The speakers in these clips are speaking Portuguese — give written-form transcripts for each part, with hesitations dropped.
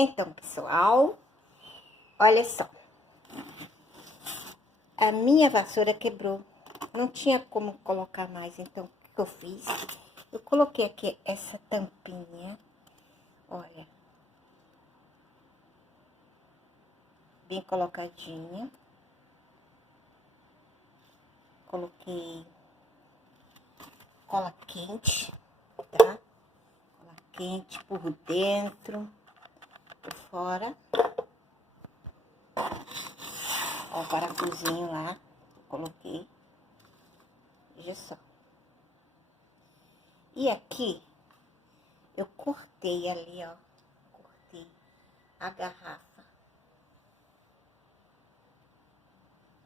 Então, pessoal, olha só. A minha vassoura quebrou. Não tinha como colocar mais, então o que eu fiz? Eu coloquei aqui essa tampinha, olha. Bem colocadinha. Coloquei cola quente, tá? Cola quente por dentro, por fora. Ó, o parafusinho lá, coloquei. Veja só. E aqui, eu cortei ali, ó. Cortei a garrafa.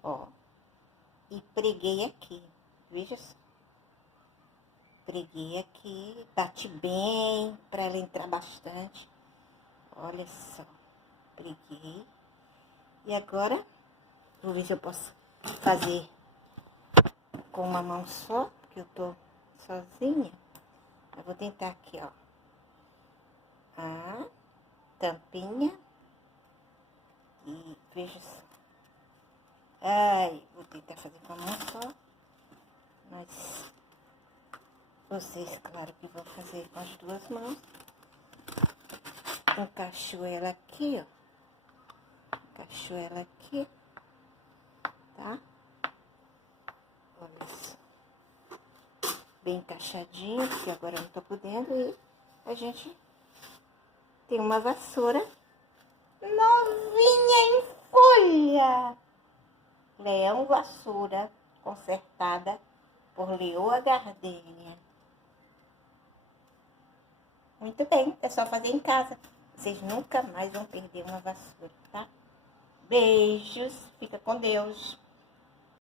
Ó. E preguei aqui. Veja só. Preguei aqui, bati bem, pra ela entrar bastante. Olha só. Preguei. E agora, vou ver se eu posso fazer com uma mão só, porque eu tô sozinha. Eu vou tentar aqui, ó. A tampinha. E veja só. Ai, vou tentar fazer com a mão só. Mas vocês, claro que vão fazer com as duas mãos. Encaixo ela aqui, ó. Encaixo ela aqui. Tá? Olha só. Bem encaixadinho, porque agora eu não tô podendo. E a gente tem uma vassoura novinha em folha. Leão Vassoura, consertada por Leoa Gardênia. Muito bem, é só fazer em casa. Vocês nunca mais vão perder uma vassoura, tá? Beijos, fica com Deus.